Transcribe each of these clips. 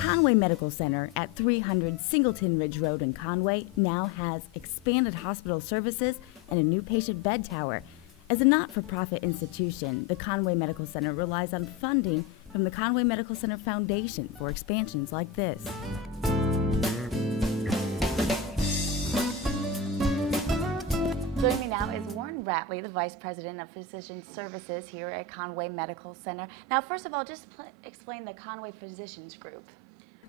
Conway Medical Center at 300 Singleton Ridge Road in Conway now has expanded hospital services and a new patient bed tower. As a not-for-profit institution, the Conway Medical Center relies on funding from the Conway Medical Center Foundation for expansions like this. Joining me now is Warren Ratley, the Vice President of Physician Services here at Conway Medical Center. Now, first of all, just explain the Conway Physicians Group.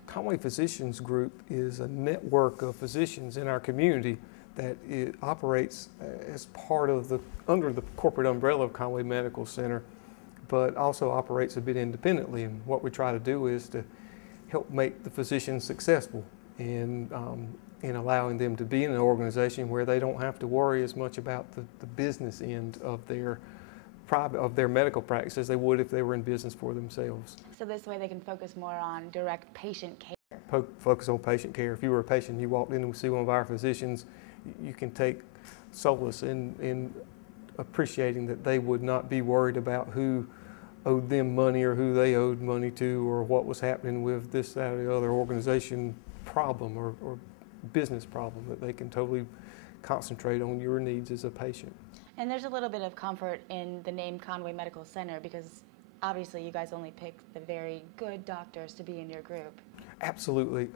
Conway Physicians Group is a network of physicians in our community that it operates as part of under the corporate umbrella of Conway Medical Center, but also operates a bit independently. And what we try to do is to help make the physicians successful in allowing them to be in an organization where they don't have to worry as much about the business end of their medical practice as they would if they were in business for themselves. So this way they can focus more on direct patient care. Focus on patient care. If you were a patient, you walked in and see one of our physicians, you can take solace in appreciating that they would not be worried about who owed them money or who they owed money to or what was happening with this, that, or the other organization problem or business problem, that they can totally concentrate on your needs as a patient. And there's a little bit of comfort in the name Conway Medical Center because obviously you guys only pick the very good doctors to be in your group. Absolutely.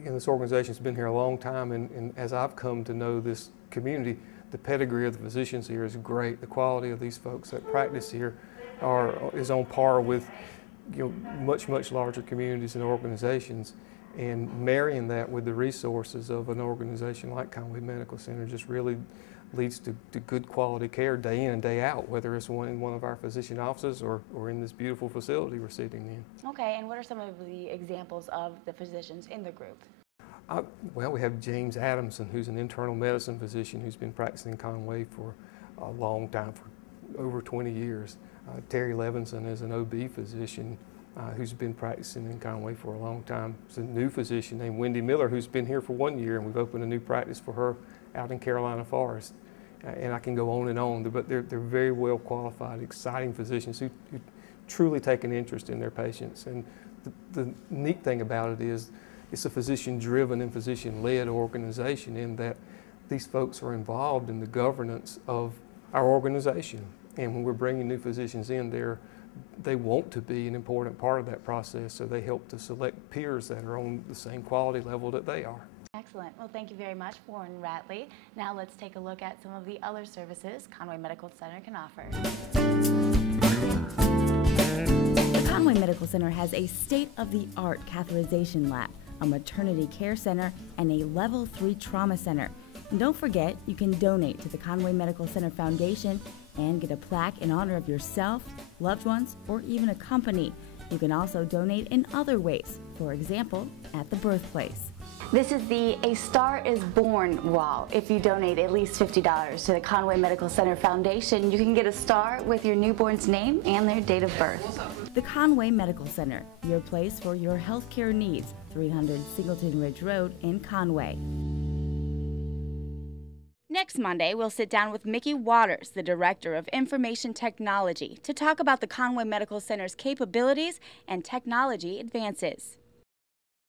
This organization's been here a long time, and as I've come to know this community, the pedigree of the physicians here is great. The quality of these folks that practice here is on par with much larger communities and organizations. And marrying that with the resources of an organization like Conway Medical Center just really leads to good quality care day in and day out, whether it's in one of our physician offices or in this beautiful facility we're sitting in. Okay, and what are some of the examples of the physicians in the group? Well, we have James Adamson, who's an internal medicine physician who's been practicing in Conway for a long time, for over 20 years. Terry Levinson is an OB physician who's been practicing in Conway for a long time. There's a new physician named Wendy Miller who's been here for 1 year, and we've opened a new practice for her out in Carolina Forest. And I can go on and on, but they're very well qualified, exciting physicians who truly take an interest in their patients. And the neat thing about it is it's a physician-driven and physician-led organization in that these folks are involved in the governance of our organization. And when we're bringing new physicians in, they want to be an important part of that process, so they help to select peers that are on the same quality level that they are. Excellent. Well, thank you very much, Warren Ratley. Now let's take a look at some of the other services Conway Medical Center can offer. The Conway Medical Center has a state-of-the-art catheterization lab, a maternity care center, and a level 3 trauma center. And don't forget, you can donate to the Conway Medical Center Foundation and get a plaque in honor of yourself, loved ones, or even a company. You can also donate in other ways, for example, at the birthplace. This is the A Star is Born wall. If you donate at least $50 to the Conway Medical Center Foundation, you can get a star with your newborn's name and their date of birth. The Conway Medical Center, your place for your healthcare needs, 300 Singleton Ridge Road in Conway. Next Monday, we'll sit down with Mickey Waters, the Director of Information Technology, to talk about the Conway Medical Center's capabilities and technology advances.